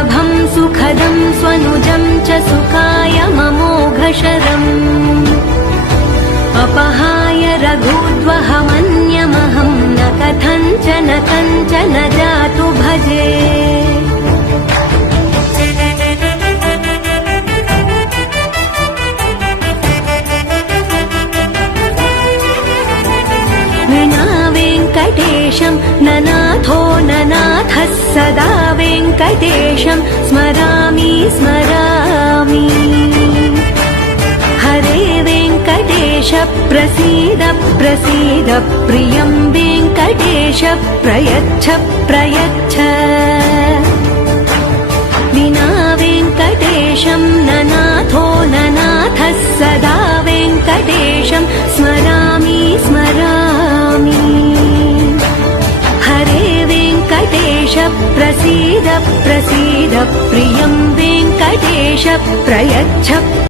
सुलभं सुखदं स्वनुजं च सुखाय ममोघशरम् अपहाय रघुद्वहमन्यमहं न कथञ्चन जातु भजे। विना वेङ्कटेशं ननाथो ननाथः सदा वेङ्कटेशं स्मरामि स्मरामि। हरे वेङ्कटेश प्रसीद प्रसीद प्रियं वेङ्कटेश प्रयच्छ प्रयच्छ। विना वेङ्कटेशं ननाथो ननाथः सदा वेङ्कटेशं स्मरामि स्मरामि। हरे वेङ्कटेश प्रसीद प्रसीद प्रियं वेङ्कटेश प्रयच्छ